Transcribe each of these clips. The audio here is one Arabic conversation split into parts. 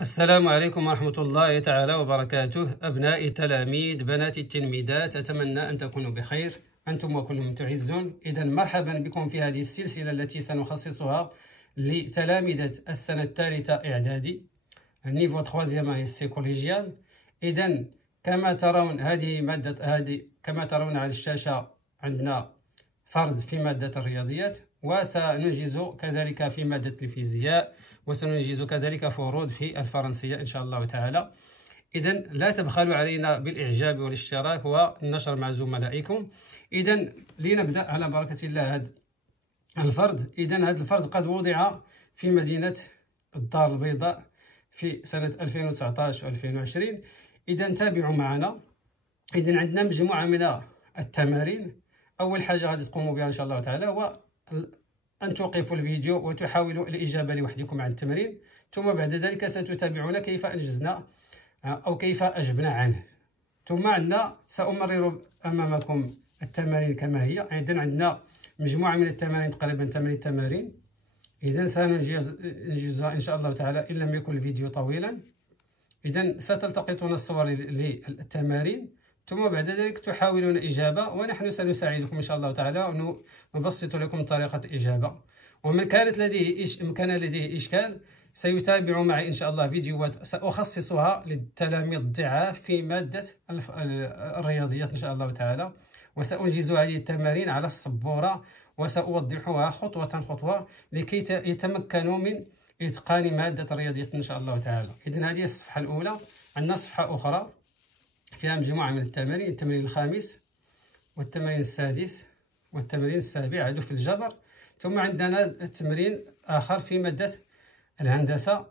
السلام عليكم ورحمة الله تعالى وبركاته. أبنائي التلاميذ، بناتي التلميذات، أتمنى أن تكونوا بخير أنتم وكلهم تعزون. إذا مرحبا بكم في هذه السلسلة التي سنخصصها لتلامذة السنة الثالثة إعدادي نيفو 3 سي كوليجيال. إذا كما ترون كما ترون على الشاشة عندنا فرض في مادة الرياضيات، وسننجز كذلك في مادة الفيزياء، وسننجز كذلك فروض في الفرنسية إن شاء الله تعالى. إذا لا تبخلوا علينا بالإعجاب والاشتراك والنشر مع زملائكم. إذا لنبدأ على بركة الله هذا الفرض. إذا هذا الفرض قد وضع في مدينة الدار البيضاء في سنة 2019 و 2020. إذا تابعوا معنا. إذا عندنا مجموعة من التمارين. أول حاجة غادي تقوموا بها إن شاء الله تعالى هو أن توقفوا الفيديو وتحاولوا الإجابة لوحدكم عن التمرين، ثم بعد ذلك ستتابعون كيف أنجزنا أو كيف أجبنا عنه. ثم عندنا سأمرر أمامكم التمارين كما هي. إذن عندنا مجموعة من التمارين، تقريبا 8 تمارين. إذن سننجزها إن شاء الله تعالى إن لم يكن الفيديو طويلا. إذن ستلتقطون الصور للتمارين، ثم بعد ذلك تحاولون الإجابة، ونحن سنساعدكم إن شاء الله تعالى ونبسط لكم طريقة الإجابة. ومن كان لديه إشكال سيتابع معي إن شاء الله فيديوهات سأخصصها للتلاميذ الضعاف في مادة الرياضيات إن شاء الله تعالى، وسأنجز هذه التمارين على السبورة وسأوضحها خطوة خطوة لكي يتمكنوا من إتقان مادة الرياضيات إن شاء الله تعالى. إذن هذه الصفحة الأولى. عندنا صفحة أخرى فيها مجموعة من التمارين، التمرين الخامس والتمرين السادس والتمرين السابع، هذو في الجبر. ثم عندنا التمرين آخر في مادة الهندسة.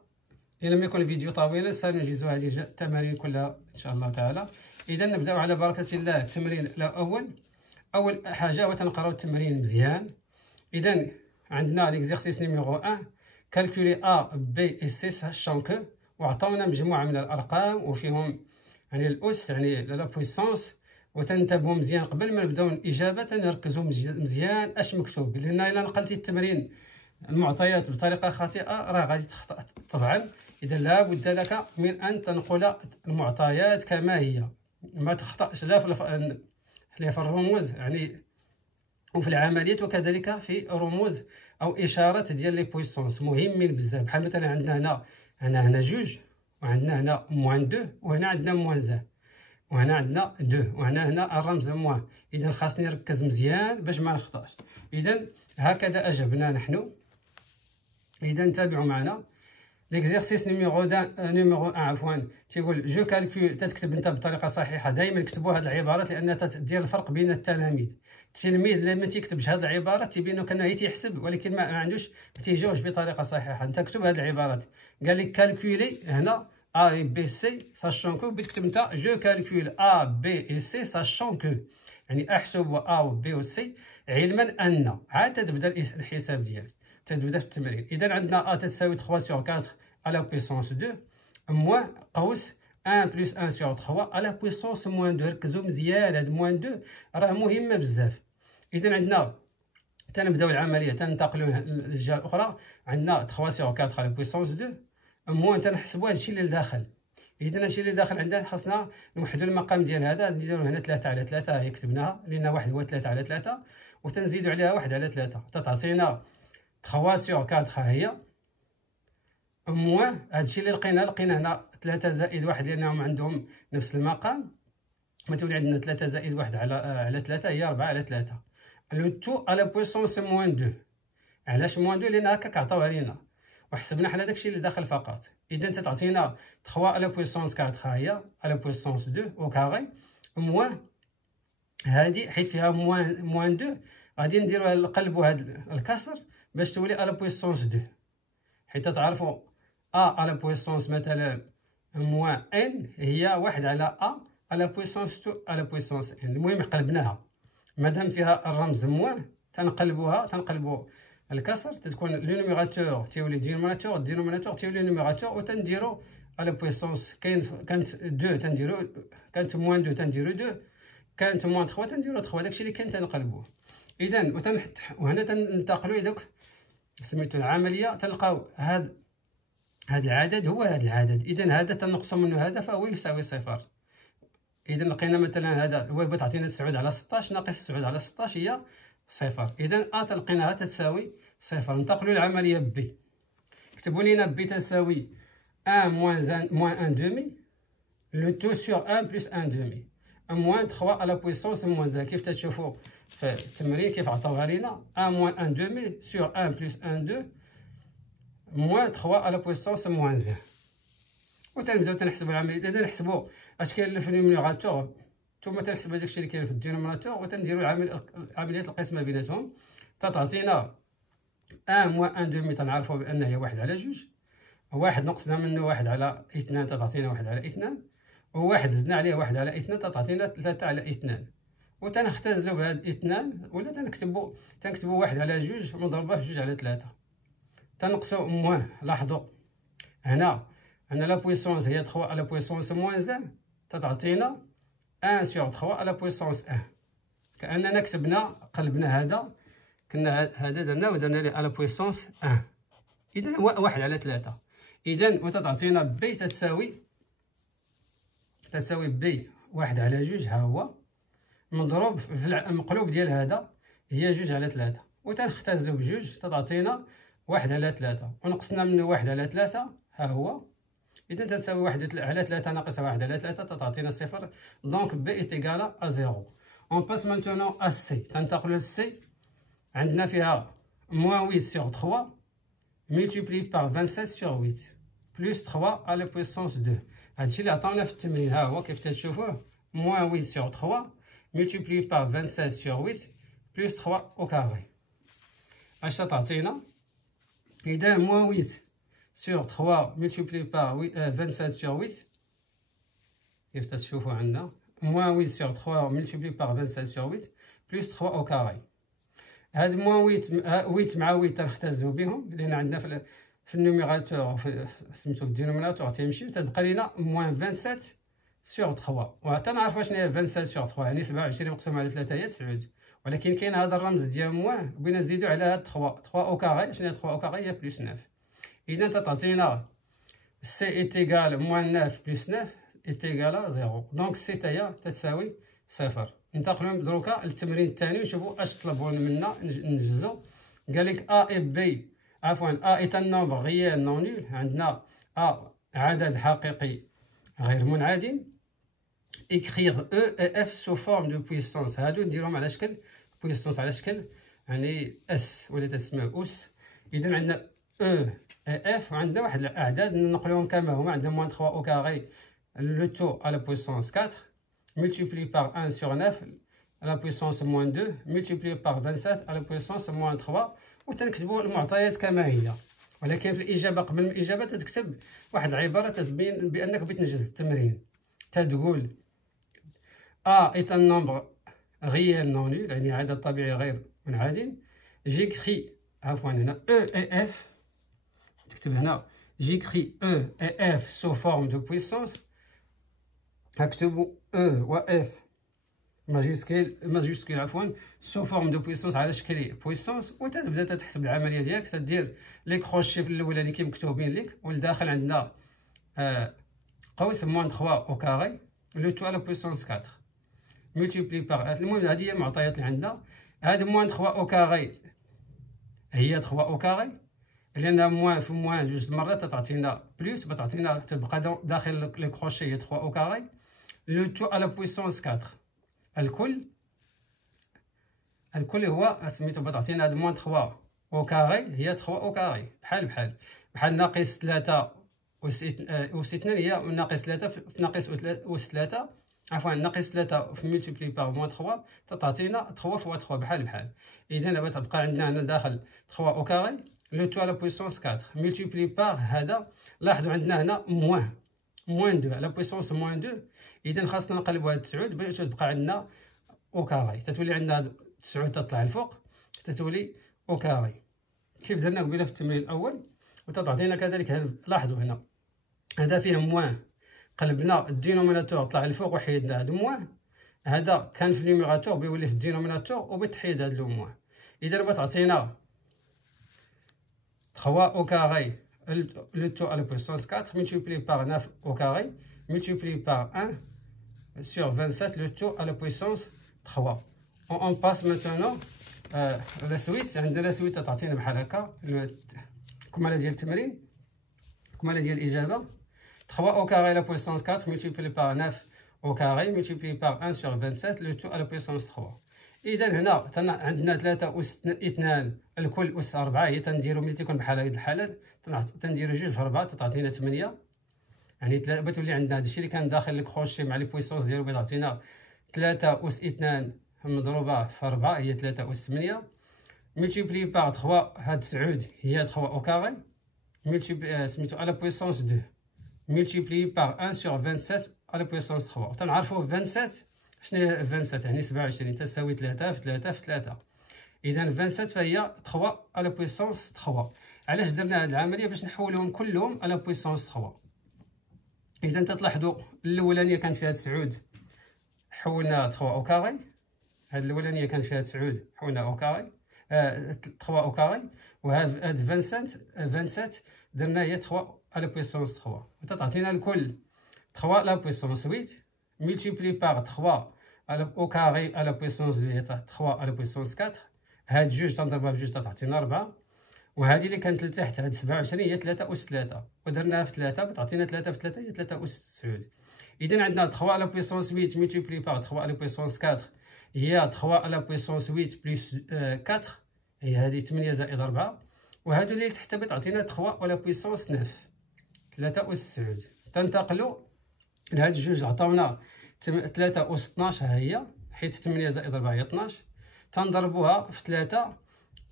إن لم يكن الفيديو طويلا سننجز هذه التمارين كلها إن شاء الله تعالى. إذا نبدأ على بركة الله. التمرين الأول، أول حاجة وتنقرأ التمرين مزيان. إذا عندنا ليكزيرسيس نيميرو 1 كالكولي A B et C sachant que، وعطاونا مجموعة من الأرقام وفيهم يعني الأس يعني لا بويسونس. وتنتبهوا مزيان قبل ما نبداو الإجابة، تنركزوا مزيان اش مكتوب، لأن إلا نقلتي التمرين المعطيات بطريقة خاطئة راه غادي تخطأ طبعا. إذا لا بد لك من أن تنقل المعطيات كما هي، ما تخطأش لا في الرموز يعني وفي العمليات، وكذلك في رموز أو إشارات ديال لي بويسونس مهمين بزاف. بحال مثلا عندنا هنا جوج، وعندنا هنا موان دو، وهنا عندنا موان زان، وهنا عندنا دو، وهنا الرمز موان. إذا خاصني نركز مزيان باش ما نخطاش. إذا هكذا أجبنا نحن. إذا تابعوا معنا. ليكزيرسيس نيميرو 1 عفوا تيقول جو كالكول. تتكتب انت بطريقه صحيحه، دائما كتبوا هذه العبارات لانها تدير الفرق بين التلاميذ. التلميذ اللي ما تيكتبش هذه العبارات تيبين لك انه تيحسب ولكن ما عندوش، ما تيجاوبش بطريقه صحيحه. انت كتب هذه العبارات. قال لك كالكولي هنا A B C sachant que، بتكتب انت جو كالكول A B et C sachant que، يعني احسب A و B و C علما ان. عاد تبدا الحساب ديالك، تبدا في التمرين. اذا عندنا A تساوي 3 sur 4 à la puissance 2 moins قوس 1 plus 1 sur 3 à la puissance moins 2. ركزوا مزيان، هاد moins 2 راه مهمه بزاف. اذا عندنا تنبداو العمليه، تنتقلوا للجهه الاخرى. عندنا 3 sur 4 à la puissance 2 moins تنحسبوا هادشي اللي داخل. اذا هادشي اللي داخل عندنا خاصنا نوحدوا المقام ديال هذا، نديروا هنا 3 على 3، هي كتبناها لان 1 هو 3 على 3، وتنزيدوا عليها 1 على 3 تتعطينا 3 sur 4 ها هي موان. هادشي اللي لقينا هنا 3 زائد 1 لانهم عندهم نفس المقام. ما تولي عندنا 3 زائد 1 على 3 هي 4 على 3. لو تو على بويسونس موان 2. علاش موان 2؟ لان هكاك عطاو علينا وحسبنا حنا داكشي اللي داخل فقط. اذا تتعطينا 3 على بويسونس 4 ها هي على بويسونس 2 او كاري موان هادي، حيت فيها موان 2 غادي نديروا نقلبوا هاد الكسر باش تولي على بويسونس 2، حيت تعرفوا A على بويسونس مثلا موان ان هي 1 على A على بويسونس 2 على بويسونس ان. المهم قلبناها، مادام فيها الرمز موان تنقلبوا الكسر، تتكون لو نيميراتور تيولي دينوميناتور، الدينوميناتور تيولي نيميراتور، وتنديرو على بويسونس. كانت 2 تنديرو، كانت موان 2 تنديرو 2، كانت موان 3 تنديرو 3. داكشي اللي كان تنقلبوه. اذا وهنا تنتقلوا دوك سميتو العمليه. تلقاو هاد هذا العدد هو هذا العدد. اذا هذا تنقص منه هذا فهو يساوي صفر. اذا لقينا مثلا هذا الواجب تعطينا 9 على 16 ناقص 9 على 16 هي صفر. اذا ا تلقيناها تساوي صفر. ننتقلوا للعمليه بي. كتبوا لينا بي تساوي 1 moins 1 demi le tout sur 1 plus 1 demi moins 3 à la puissance moins 1. كيف تشوفوا في التمرين كيف عطاوها لينا 1 moins 1 demi sur 1 plus 1 2 moins 3 à la puissance moins 1. وتنبداو تنحسبوا العمليه. اذا نحسبوا اش كاين في النيميراتور ثم تنحسبوا داكشي اللي كاين في الدينوميناتور وتنديروا عمليه القسمه بيناتهم. تعطينا 1 moins 1 demi تنعرفوا بان هي 1 على 2. واحد نقصنا منه 1 على 2 تعطينا 1 على 2، وواحد زدنا عليه 1 على 2 تعطينا 3 على 2. وتنختزلوا بهاد 2 ولا تنكتبوا 1 على 2 مضروبه في 2 على 3. تنقصوا موان. لاحظوا هنا لا بويسونس هي 3 على بويسونس موان 1 تعطينا 1 sur 3 على بويسونس 1. كاننا كسبنا قلبنا هذا، كنا هذا درنا ودرنا ليه على بويسونس 1. اذا هو 1 على 3. اذا وتعطينا بي تساوي بي 1 على 2 ها هو مضروب في المقلوب ديال هذا هي 2 على 3 وتنختزلوا بجوج تعطينا 1 على 3 ونقصنا منه 1 على 3 ها هو. اذا تساوي 1 على 3 ناقص 1 على 3 تعطينا صفر. دونك بي est égal à 0. on passe maintenant à C. تنتقلوا للسي. عندنا فيها moins 8 sur 3 multiplié par 27 sur 8 plus 3 à la puissance 2. هادشي اللي عطاونا في التمرين ها هو كيف تشوفوه moins 8 sur 3 multiplié par 27 sur 8 plus 3 au carré. اش تعطينا؟ إذا moins 8 sur 3 multiplié par 27 sur 8 كيف تشوفوا عندنا moins 8 sur 3 multiplié par 27 sur 8 plus 3 au carré. هاد moins 8 مع 8 تنختزلوا بهم لأن عندنا في النوميراتور سميتو الدينوميناتور تيمشي تبقى لينا moins 27 sur 3. وتنعرفوا شنو هي 27 sur 3 يعني 27 مقسوم على 3 هي 9. ولكن كاين هذا الرمز ديال موان بغينا نزيدو على هاد 3 او كاري. شنو هي 3 او كاري؟ هي بلس 9. اذا تعطينا سي ايت ايكال موان 9 بلس 9 ايت ايكال 0. دونك سي تاهي تتساوي صفر. ننتقلوا دروكا للتمرين الثاني ونشوفوا اش طلبوا منا ننجزو. قال لك ا اي بي عفوا ا ايت ان نومبر غيال نون نول. عندنا ا عدد حقيقي غير منعدم. écrire E et F sous forme de puissance. هادو نديرهم على شكل بويسونس على شكل يعني اس ولا تسمى اس. اذا عندنا او اف وعندنا واحد الاعداد ننقلوهم كما هما. عندنا موان 3 او كاري لو تو على بويسونس 4 multiplié par 1 sur 9 à la puissance moins 2 multiplié par 27 à la puissance moins 3. وتنكتبوا المعطيات كما هي. ولكن في الاجابه قبل من الاجابه تكتب واحد العباره تبين بانك بغيت تنجز التمرين. تقول A est un nombre réel non nul يعني عدد طبيعي غير منعدم. j'écris عفوا هنا E et F. تكتب هنا j'écris E et F sous forme de puissance. هكتبوا E و F ماجيسكيل عفوا sous forme de puissance على شكل بويسونس. وتبدا تحسب العمليه ديالك تدير لي كروشي في الاولاني كي مكتوبين لك. والداخل عندنا قوس موان 3 او كاري لو تو على بويسونس 4 multiplié par. المهم هذه هي المعطيات اللي عندنا. هاد موان 3 او كاري هي 3 او كاري لان موان في موان جوج مرات تعطينا بلس تعطينا تبقى داخل لي كروشي هي 3 او كاري لو تو على بويسونس 4. الكل هو سميتو تعطينا هاد موان 3 او كاري هي 3 او كاري بحال ناقص 3 أس 2 هي ناقص 3 في ناقص أس 3 عفوا ناقص 3 في ملتيبلي باغ موان 3 تعطينا 3 فوا 3 بحال. اذا دابا تبقى عندنا هنا داخل 3 او كاري لو تو على بويسونس 4 ملتيبلي باغ هذا. لاحظوا عندنا هنا موان 2 على بويسونس موان 2. اذا خاصنا نقلبوا هاد 9 باش تبقى عندنا او كاري. تتولي عندنا 9 تطلع الفوق تتولي او كاري كيف درنا قبيله في التمرين الاول. وتعطينا كذلك لاحظوا هنا هذا فيه موان قلبنا الدينوميناتور طلع الفوق وحيدنا هاد موان. هذا كان في النيميراتور بيولي في الدينوميناتور وبتحيد هاد لو موان. اذا تعطينا 3 او كاري le tout à la puissance 4 multiplié par 9 au carré multiplié par 1 sur 27 le tout à la puissance 3. On passe maintenant la suite. عندنا la suite تعطينا بحال هكا الكمالة ديال التمرين، الكمالة ديال الإجابة 3 au carré à la puissance 4 multiplié par 9 au carré multiplié par 1 sur 27 le tout à la puissance 3. إذا هنا عندنا 3 أس 2 الكل أس 4 هي تنديرو ملي تيكون بحال هاد الحالات تنديرو 2 في 4 تعطينا 8 يعني بتولي عندنا هادشي اللي كان داخل الكروشي مع لي بويسونس ديالو بتعطينا 3 أس 2 مضروبة في 4 هي 3 أس 8 ملتيبلي باغ 3 هاد 9 هي 3 أو كاري ملتيبلي سميتو على بويسونس 2 ملتيبلي باغ 1 سور 27 على بويسونس 3 وتنعرفو 27 شنو هي 27 يعني 27 تساوي 3 في 3 في 3 إذا 27 فهي 3 على بويسونس 3. علاش درنا هاد العملية؟ باش نحولهم كلهم على بويسونس 3. إذا تلاحظوا الأولانية كانت فيها 9 حولنا 3 أو كاري، هاد الأولانية كانت فيها 9 حولنا أو كاري 3 أو كاري، وهاد 27 درنا هي 3 على بويسونس 3 وتعطينا الكل 3 على بويسونس 8 ملتيبلي باغ 3 au carré à la puissance 2 هي 3 على بويسونس 4. هاد جوج تنضربها بجوج تعطينا 4 وهذه اللي كانت لتحت هاد 27 هي 3 أس 3 ودرناها في 3 بتعطينا 3 في 3 هي 3 أس 9. إذا عندنا 3 على بويسونس 8 ملتيبلي باغ 3 على بويسونس 4 هي 3 على بويسونس 8 بلس 4 هي هذه 8 زائد 4 وهادو اللي تحت بتعطينا 3 على بويسونس 9 3 أس 9. تنتقلوا لهاد الجوج عطاونا 3 أس 12 ها هي حيت 8 زائد 4 هي 12 تنضربوها في 3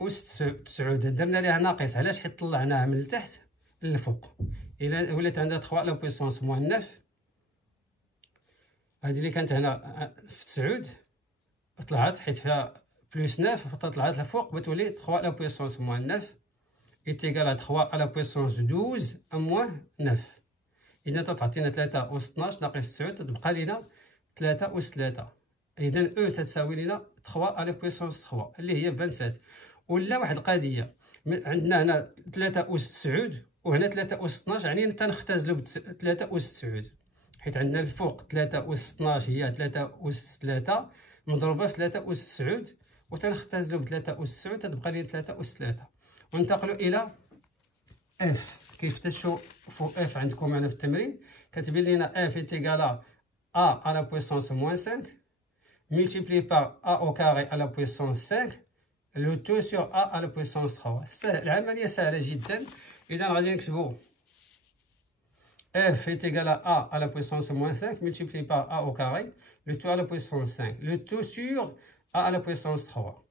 أس 9 درنا ليها ناقص. علاش؟ حيت طلعناها من التحت للفوق. إلا ولات عندها 3 على بويسونس موان 9 هذه اللي كانت هنا في 9 طلعت حيت فيها بلس 9 فطلعت لفوق بتولي 3 على بويسونس موان 9 إيتيكال 3 على بويسونس 12 موان 9. إذا تعطينا 3 أس 12 ناقص 9 تبقى لينا 3 أس 3. إذا أو تتساوي لنا 3 على بويسونس 3 اللي هي 27. ولا واحد القضية عندنا هنا 3 أس 9 وهنا 3 أس 12 يعني تنختزلو ب 3 أس 9 حيت عندنا الفوق 3 أس 12 هي 3 أس 3 مضروبة في 3 أس 9 وتنختزلو ب 3 أس 9 تتبقى لنا 3 أس 3. وننتقلوا إلى اف. كيف تشوفوا اف عندكم هنا في التمرين كتبين لنا اف ايتيكالا ا على بويسونس موان 5 ملتيبلي باغ ا او كاري على بويسونس 5 لو تو سور ا على بويسونس 3. سهل، العمليه سهله جدا. اذا غادي نكتبوا اف ايتيكالا ا على بويسونس موان 5 ملتيبلي باغ ا او كاري لو تو على بويسونس 5 لو تو سور ا على بويسونس 3.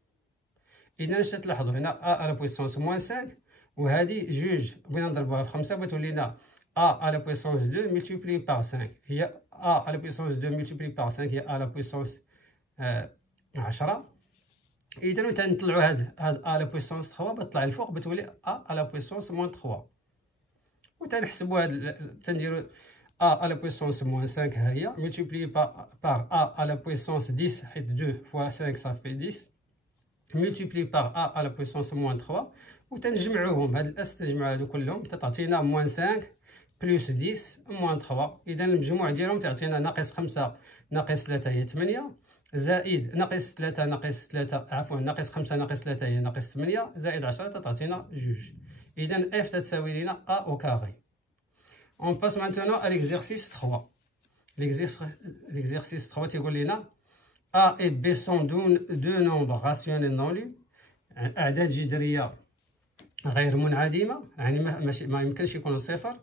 اذا اش تلاحظوا هنا ا على بويسونس موان 5 وهذه جوج بغينا نضربوها في 5 بتولي لنا ا على بويسونس 2 ملتيبلي باغ 5 هي ا على بويسونس 2 ملتيبلي باغ 5 هي ا على بويسونس 10. اذا تنطلعوا هاد ا على بويسونس 3 بتطلع الفوق بتولي ا على بويسونس موان 3 وتنحسبوا هاد تنديروا ا على بويسونس موان 5 ها هي ملتيبلي باغ ا على بويسونس 10 حيت 2 فوا 5 صافي 10 ملتيبلي باغ ا على بويسونس موان 3 وتنجمعوهم. هاد الاس تجمعوا هادو كلهم تعطينا موان 5 بلس 10 موان 3. اذا المجموع ديالهم تعطينا ناقص 5 ناقص 3 هي 8 زائد ناقص 3 ناقص 3 عفوا ناقص 5 ناقص 3 هي ناقص 8 زائد 10 تعطينا 2. اذا اف تساوي لنا ا او كاري. On passe maintenant à l'exercice 3. L'exercice 3 تيقول لنا a et b sont deux nombres rationnels non nus اعداد جذريه غير منعدمه يعني ما يمكنش يكونوا صفر.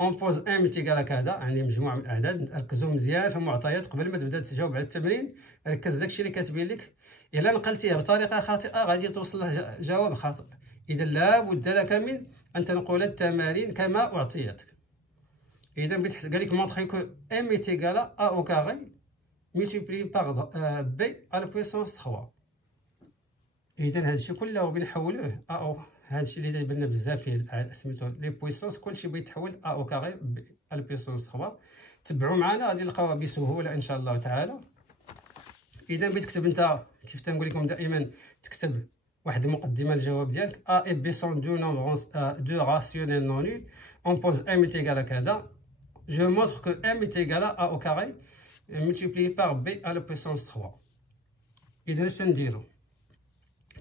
اون بوز ام تيقال كذا يعني مجموعه من الاعداد. ركزوا مزيان في المعطيات قبل ما تبدا تجاوب على التمرين. ركز داكشي اللي كاتبين لك. الا نقلتيه بطريقه خاطئه غادي توصل له جواب خاطئ. اذا لا بد لك من ان تنقل التمارين كما اعطيتك. اذا قال لك مونطري كو ام تيقال ا او كاري ملتيبلي باغ بي على بويسونس 3. اذا هادشي كله بنحولوه او هادشي اللي تيبان لنا بزاف فيه سميتو لي بويسونس كلشي بيتحول ا او كاري على بويسونس 3. تبعوا معنا غادي نلقاوها بسهوله ان شاء الله تعالى. اذا بتكتب انت كيف تنقول لكم دائما تكتب واحد المقدمه للجواب ديالك. ا اي بي سون دو نومبر دو راسيونيل نون نول. اون بوز ام est égal à كذا. جو مونtre que m est égal à a au carré multiplié par b à la puissance 3. اذا اش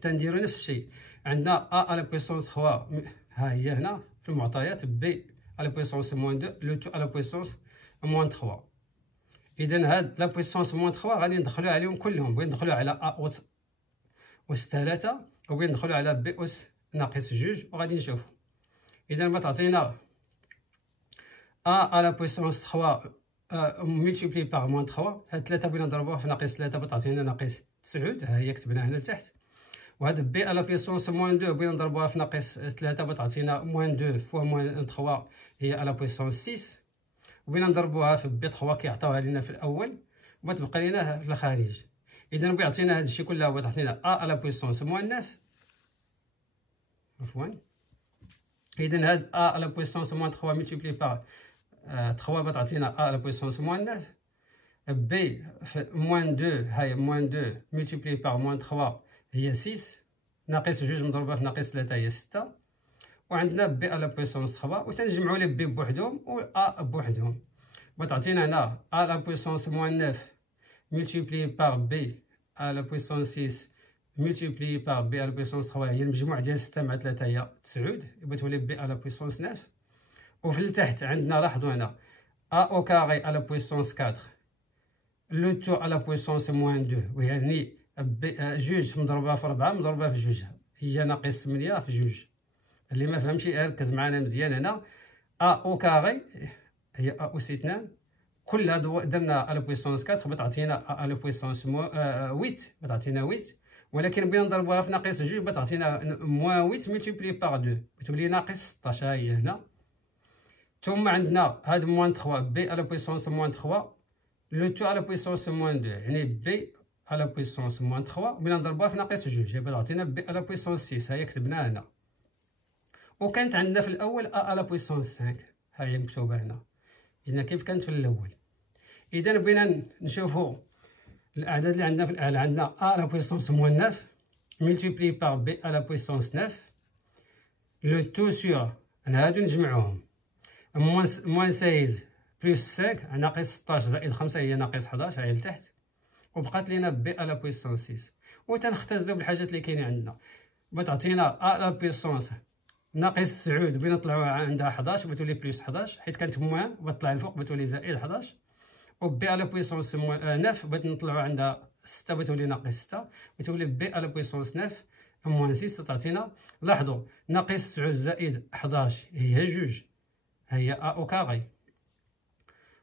تنديرو نفس الشيء. عندنا a à la puissance 3 ها هي هنا في المعطيات، b à la puissance moins 2 le tout à la puissance moins 3. اذا هاد لا بويسونس موان 3 غادي ندخلو عليهم كلهم، بغينا ندخلو على ا أس 3 وبغينا ندخلو على بي أس ناقص 2 وغادي نشوفو. اذا ما تعطينا ا على بويسونس 3 ملتيبلي باغ موان 3، هاد 3 بغينا نضربوها في ناقص 3 بتعطينا ناقص 9، ها هي كتبناها هنا لتحت. وهاد بي على بويسونس موان 2 بغينا نضربوها في ناقص 3 بتعطينا موان 2 فوا موان 3 هي على بويسونس 6، وبغينا نضربوها في بي 3 كيعطيوها لينا في الاول وتبقى لينا في الخارج. اذا بيعطينا هذا الشيء كله بتعطينا ا على بويسونس موان 9 عفوا. اذا هاد ا على بويسونس موان 3 ملتيبلي باغ 3 بتعطينا ا على بويسونس موان 9. بي في موان 2 هاي موان 2 ملتيبلي باغ موان 3 هي 6 ناقص 2 مضروبه في ناقص 3 هي 6. وعندنا بي على بويسونس 3 وتنجمعوا لي بي بوحدهم و ا بوحدهم بتعطينا هنا ا على بويسونس موان 9 ملتيبلي باغ بي على بويسونس 6 ملتيبلي باغ بي على بويسونس 3 هي المجموع ديال 6 مع 3 هي 9، يبقى تولي بي على بويسونس 9. وفي التحت عندنا لاحظوا هنا ا او كاري على بويسونس 4 لو تو على بويسونس موان 2، ويعني جوج مضروبه في 4 مضروبه في جوج هي ناقص 8 في جوج. اللي ما فهمش يركز معنا مزيان هنا. ا او كاري هي ا اس 2 كلها درنا على بويسونس 4 بتعطينا ا على بويسونس 8 بتعطينا 8، ولكن بغينا نضربوها في ناقص 2 بتعطينا موان 8 ملتيبلي باغ 2 بتولي ناقص 16 هي هنا. ثم عندنا هاد موان 3 بي على بويسونس موان 3 لو تو على بويسونس موان 2، يعني بي على بويسونس موان 3 بغينا نضربوها في ناقص 2 بتعطينا بي على بويسونس 6، هي كتبناها هنا. وكانت عندنا في الاول ا على بويسونس 5 ها هي مكتوبه هنا، هنا كيف كانت في الاول. اذا بغينا نشوفوا الاعداد اللي عندنا في الاعلى، عندنا ا على بويسونس موان 9 ملتيبلي باغ بي على بويسونس 9 لو تو سور هادو نجمعوهم موان 16 بلس 5 ناقص 16 زائد 5 هي ناقص 11 هي لتحت، وبقات لينا بي على بويسونس 6. وتنختزلوا بالحاجات اللي كاينين عندنا بتعطينا ا على بويسونس ناقص 9 بغينا نطلعوها عندها 11 بتولي بلس 11 حيت كانت موان بتطلع الفوق بتولي زائد 11، وبي على بويسونس 9 بغيت نطلعوا عندها 6 بتولي ناقص 6 بتولي بي على بويسونس 9 موان 6 تعطينا. لاحظوا ناقص 9 زائد 11 هي 2 هي ا او كاري،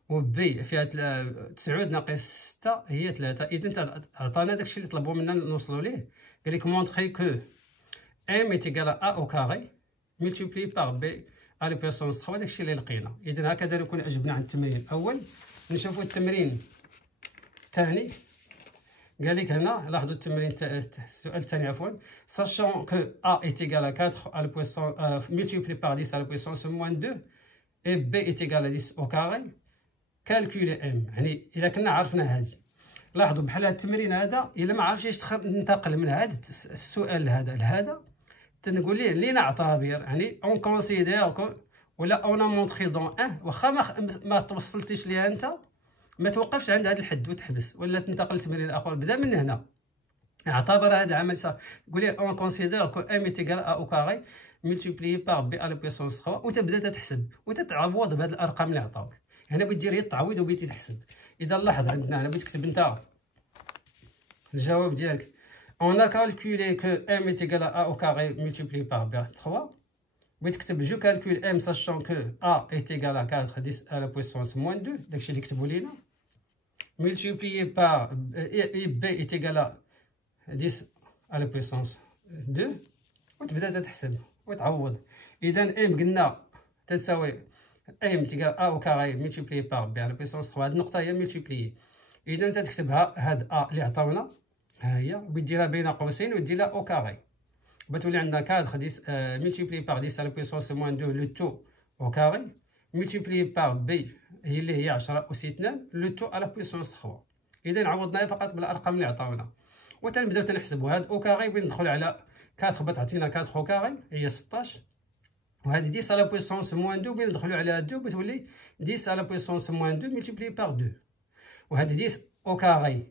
وبي فيها 9 ناقص 6 هي 3. اذا عطانا داكشي اللي طلبوا منا نوصلوا ليه، قال لك مونطري كو ام est égal à a au carré multiplié par b à la puissance 3. داكشي اللي لقينا. اذا هكذا نكون عجبنا عن التمرين الاول. نشوفوا التمرين الثاني. قال لك هنا لاحظوا التمرين السؤال الثاني عفوا. sachant que a est égal à 4 à la puissance multiplié par 10 à la puissance moins 2 et b est égal à 10 au carré calculer m. يعني الا كنا عرفنا هذه، لاحظوا بحال هذا التمرين هذا الا ما عرفتش ننتقل من هذا السؤال لهذا تنقول ليه لينا اعتبر، يعني اون كونسيدير ولا اون مونطري دون واخا ما توصلتيش ليها انت ما توقفش عند هذا الحد وتحبس ولا تنتقل لتمرين اخر، بدا من هنا اعتبر هذا عمل صح. قول لي اون كونسيدير كو ام ايتيغال ا او كاري ملتيبلي باغ بي على بويسونس 3 وتبدا تحسب وتتعوض بهذه الارقام اللي عطاوك. هنا بغيت دير هي التعويض وبغيتي تحسب. اذا لاحظ عندنا هنا بغيت تكتب انت الجواب ديالك on a calculé que m est égal à a au carré multiplié par b 3. بغيت تكتب جو calcule m sachant que a est égal à 4 10 à la puissance moins 2 داكشي اللي كتبوا لينا multiplié par b est égal à 10 à la puissance 2 وتبدا تحسب وتعوض. اذا m قلنا تساوي m تيغال a au carré multiplié par b à la puissance 3. هاد النقطه هي multiplié. اذا انت تكتبها هاد a اللي عطاونا ها هي وبديرها بين قوسين ودير لها او كاري بتولي عندنا 4 10 ملتيبلي باغ 10 على بويسونس موان 2 لو تو او كاري ملتيبلي باغ بي هي اللي هي 10 اس 2 لو تو على بويسونس 3. اذا عوضناها فقط بالارقام اللي عطاونا وتنبداو تنحسبوا هاد او كاري بندخل على 4 بتعطينا 4 او كاري هي 16. وهذه 10 على بويسونس موان 2 بغينا ندخلو على 2 بتولي 10 على بويسونس موان 2 ملتيبلي بار 2. وهذه 10 او كاري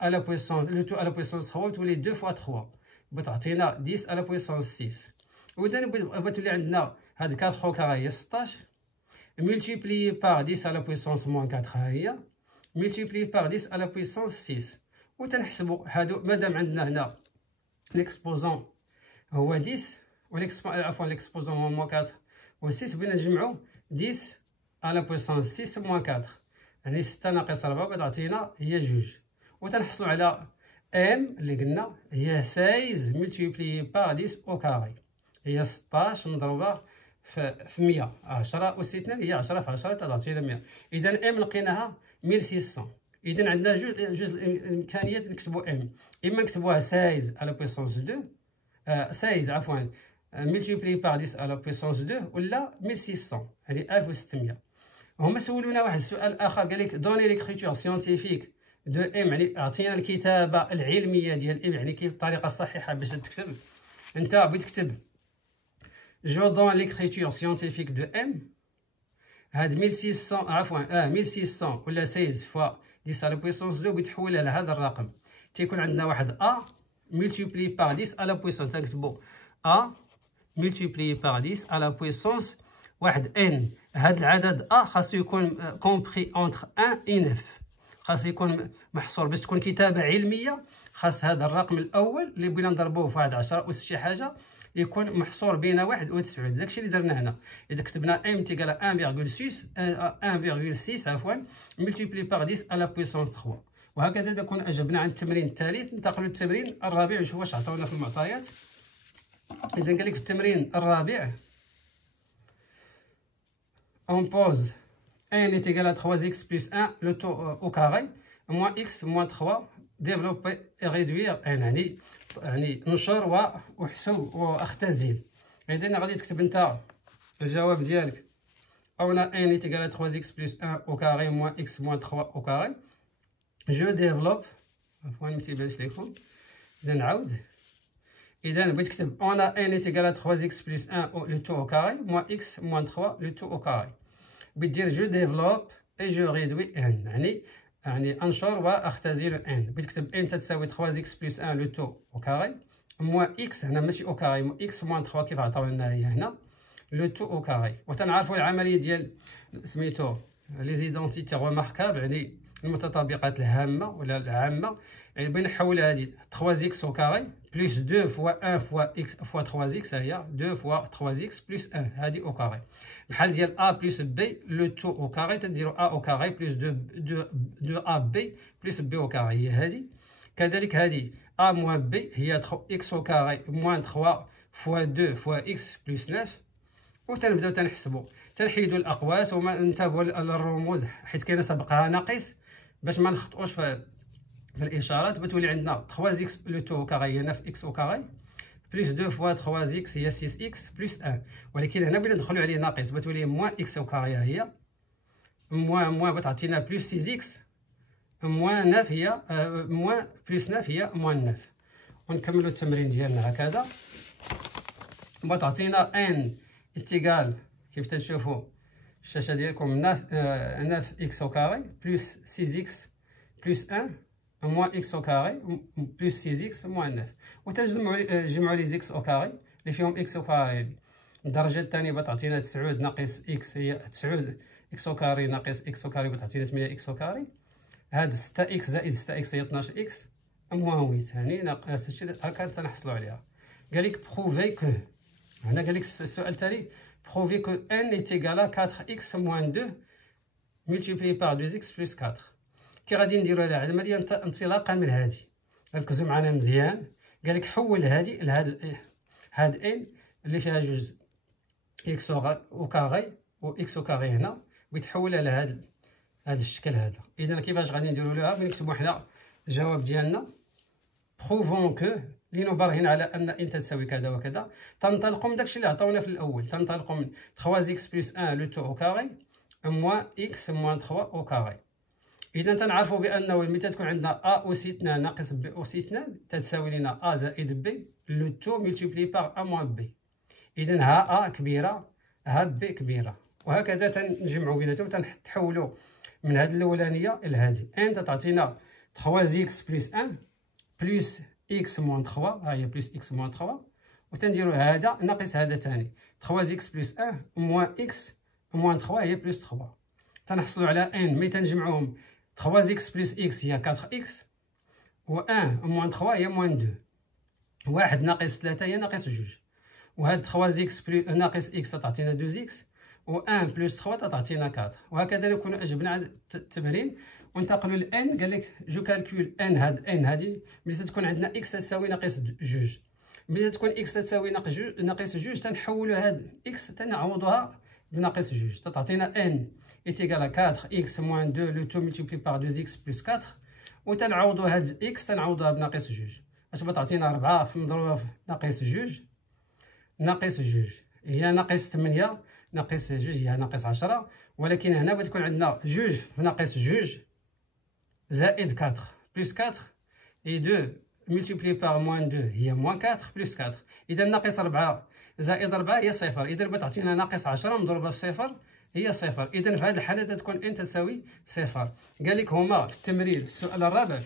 على بويسونس لو تو على بويسونس 3 بتولي 2 فوا 3 بتعطينا 10 على بويسونس 6. وإذا بتولي عندنا هاد 4 او كاري هي 16 ملتيبلي بار 10 على بويسونس موان 4 ها هي ملتيبلي بار 10 على بويسونس 6. وتنحسبوا هادو مادام عندنا هنا ليكسبوزون هو 10 عفوا ليكسبوزون هو موان 4 و 6 بغينا نجمعو 10 على بويسونس 6 موان 4 يعني 6 ناقص 4 بتعطينا هي 2. وتنحصلوا على ام اللي قلنا هي 16 ملتيبلي بار 10 او كاري هي 16 مضروبه في 100 10 أس 2 هي 10 في 10 تعطينا 100. اذا ام لقيناها 1600. اذا عندنا جوج الامكانيات نكتبوا ام، اما نكتبوها 16 على بويسونس 2 16 عفوا ملتيبلي بار 10 على بويسونس 2 ولا 1600 يعني 1600. هما سولونا واحد السؤال اخر قال لك دوني ليكريتور سيانتيفيك دو ام يعني اعطينا الكتابه العلميه ديال ام يعني كيف الطريقه الصحيحه باش تكتب. انت بغيت تكتب جو دون ليكريتور سيانتيفيك دو ام هاد 1600 عفوا 1600 ولا 16 فوا 10 على بويسونس 2 بغيت تحولها لهذا الرقم تيكون عندنا واحد ا ملتيبلي بار 10 على بويسونس تنكتبو ا ملتيبلي بار 10 على بويسونس واحد ان. هاد العدد ا خاصو يكون كومبري اونتر 1 و 9 خاص يكون محصور باش تكون كتابه علميه. خاص هذا الرقم الاول اللي بغينا نضربوه في واحد 10 اس شي حاجه يكون محصور بين 1 و 9. داكشي اللي درنا هنا. اذا كتبنا ام تيقال 1.6 عفوا ملتيبلي بار 10 على بويسونس 3. وهكذا نكون اجبنا عن التمرين الثالث. ننتقلوا للتمرين الرابع ونشوف واش عطاونا في المعطيات. اذا قال لك في التمرين الرابع on pose n est égal à 3x plus 1 le taux au carré moins x moins 3 développer et réduire n يعني نشر واحسب واختزل. اذا غادي تكتب انت الجواب ديالك اونا n est égal à 3x plus 1 au carré moins x moins 3 au carré. je développe عفوا ما تيبانش لكم اذا نعاود. اذا بغيت تكتب on a n est égal à 3x plus 1 le tout au carré moins x moins 3 le tout au carré. بتدير je développe et je réduis n يعني انشر واختزل n. بغيت تكتب n تساوي 3x plus 1 le tout au carré moins x هنا ماشي au carré x moins 3 كيف عطاو لنا هي هنا le tout au carré. وتنعرفوا العمليه ديال سميتو لي زيدونتيتي ريماركابل يعني المتطابقات الهامه ولا العامه. يعني بغينا نحول هذه 3x au carré plus 2 fois 1 fois x fois 3x هي 2 fois 3x plus 1 هذه au carré. بحال ديال a plus b le tout au carré تنديروا a au carré plus 2ab plus b au carré هي هذه. كذلك هذه a moins b هي x au carré moins 3 fois 2 fois x plus 9. وتنبداو تنحسبوا تنحيدوا الاقواس وما ننتبهوا للرموز حيت كاينه سبقها ناقص باش ما نخطئوش في الاشارات. بتولي عندنا 3x لو تو كاري هنا في x او كاري بلس 2 فوا 3x هي 6x بلس 1. ولكن هنا بغينا ندخلوا عليه ناقص بتولي موان x او كاري هي موان بتعطينا بلس 6x موان 9 هي موان بلس 9 هي موان 9. ونكملوا التمرين ديالنا هكذا. بتعطينا n اتيغال كيف تشوفوا الشاشه ديالكم 9x au carré plus 6x plus 1 moins x au carré plus 6x moins 9. وتجمعوا لي x au carré اللي فيهم x au carré. الدرجه الثانيه بتعطينا 9 ناقص x هي 9 x au carré ناقص x au carré بتعطينا 8 x au carré. هاد 6x زائد 6x هي 12x moins 8 يعني ناقص هادشي هكا تنحصلوا عليها. قال لك بروفي كو هنا قال لك السؤال التالي prouver que n est égal à 4x moins 2 multiplié par 2x plus 4. كي غادي نديرو هاد العمليه انطلاقا من هادي ركزوا معنا مزيان. قال لك حول هادي هاد n اللي فيها جوج x او كاري و x او كاري هنا ويتحولها لهاد الشكل هذا. اذا كيفاش غادي نديرو لها بنكتبوا حنا الجواب ديالنا prouvons que لنبرهن على ان n تساوي كذا وكذا. تنطلقوا من داكشي اللي عطاونا في الاول تنطلقوا من 3x plus 1 لو تو او كاري moins x moins 3 او كاري. اذا تنعرفوا بانه ملي تكون عندنا a اس 2 ناقص b اس 2 تساوي لنا a زائد b لو تو ملتيبلي باغ ا موان بي. اذا ها ا كبيره ها بي كبيره، وهكذا تنجمعوا بيناتهم، تنحولوا من هذه الاولانيه الى هذه. ان تعطينا 3 اكس بلس 1 بلس اكس موان 3، ها هي بلس اكس موان 3، وتنديروا هذا ناقص هذا ثاني 3 اكس بلس 1 موان اكس موان 3 هي بلس 3. تنحصلوا على ان ملي تنجمعوهم 3 اكس بلس اكس هي 4 اكس، و 1 موان 3 هي موان 2، 1 ناقص 3 هي ناقص 2، وهاد 3 اكس ناقص اكس تعطينا 2 اكس، و 1 بلس 3 تعطينا 4. وهكذا نكونوا اجبنا على التمرين وننتقلوا لان. قال لك جو كالكول ان، هاد ان هذه ملي تكون عندنا اكس تساوي ناقص 2، ملي تكون اكس تساوي ناقص 2 تنحولوا هاد اكس تنعوضوها بناقص 2، تعطينا ان ايتيغال 4 اكس موان 2 لو تو ملتيبلي باغ 2 اكس بلس 4، وتنعوضوا هاد اكس تنعوضوها بناقص 2. اش بتعطينا 4 مضروبه في ناقص 2 ناقص 2 هي ناقص 8 ناقص 2 هي ناقص 10، ولكن هنا بتكون عندنا 2 في ناقص 2 زائد 4 بلس 4 اي 2 ملتيبلي باغ موان 2 هي موان 4 بلس 4. اذا ناقص 4 زائد 4 هي صفر، اذا بتعطينا ناقص 10 مضروبه في صفر هي صفر. اذا في هذه الحاله تكون ان تساوي صفر. قال لك هما في التمرين في السؤال الرابع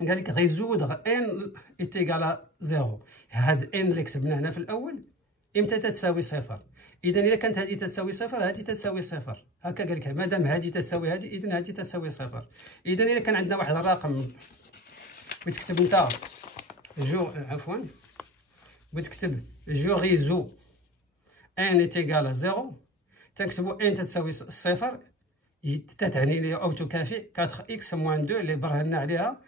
قال لك غيزود ان ايتيغال 0. هاد ان اللي كتبنا هنا في الاول امتى تتساوي صفر؟ اذا الا كانت هذه تساوي صفر هذه تساوي صفر، هكا قال لك مادام هذه تساوي هذه اذا هذه تساوي صفر. اذا الا كان عندنا واحد الرقم بتكتب انت بتكتب جو غيزو ان ايتيغال 0، تنكتبوا ان تساوي صفر تتعني لي او تكافئ 4 اكس موان 2 اللي برهنا عليها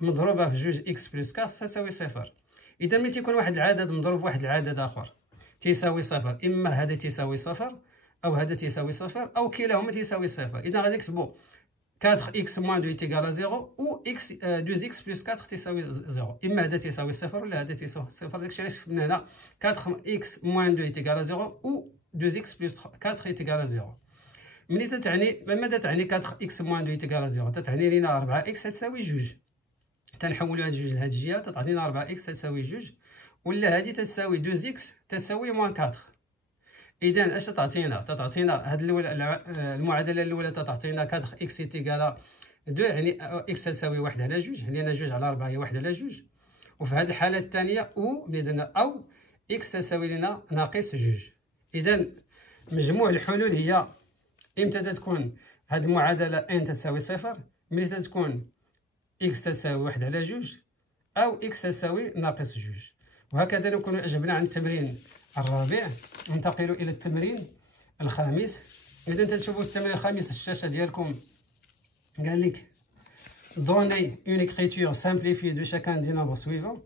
مضروبه في 2 اكس بلس 4 تساوي صفر. اذا ملي تيكون واحد العدد مضروب بواحد العدد اخر تيساوي صفر، اما هذا تيساوي صفر او هذا تيساوي صفر او كلاهما تيساوي صفر. اذا غادي نكتبوا 4 اكس موان 2 ايتيغال 0 و اكس 2 اكس بلس 4 تيساوي 0، اما هذا تيساوي صفر ولا هذا تيساوي صفر. داكشي علاش كتبنا هنا 4 اكس موان 2 ايتيغال 0 و 2 اكس بلس 4 ايتيغال 0. ملي تتعني ماذا تعني 4 اكس موان 2 ايتيغال 0؟ تتعني لينا 4 اكس تساوي 2، تنحولوا هاد 2 لهاد الجهه تعطينا 4 اكس تساوي 2، ولا هذه تساوي 2 اكس تساوي موان 4. اذا اش تعطينا؟ تعطينا هاد المعادله الاولى تعطينا 4 اكس ايتيغال 2 يعني اكس تساوي 1 على 2 لان 2 على 4 هي 1 على 2، وفي هذه الحاله الثانيه او ملي درنا او اكس تساوي لنا ناقص 2. اذا مجموع الحلول هي امتى تكون هاد المعادله ان تساوي صفر؟ ملي تكون اكس تساوي 1 على 2 او اكس تساوي ناقص 2. وهكذا نكون اجبنا عن التمرين الرابع. ننتقل الى التمرين الخامس. اذا تشوفوا التمرين الخامس الشاشه ديالكم قال لك دوني اون اكريتور سامبليفي دو شاكان دي نومبر سويفون،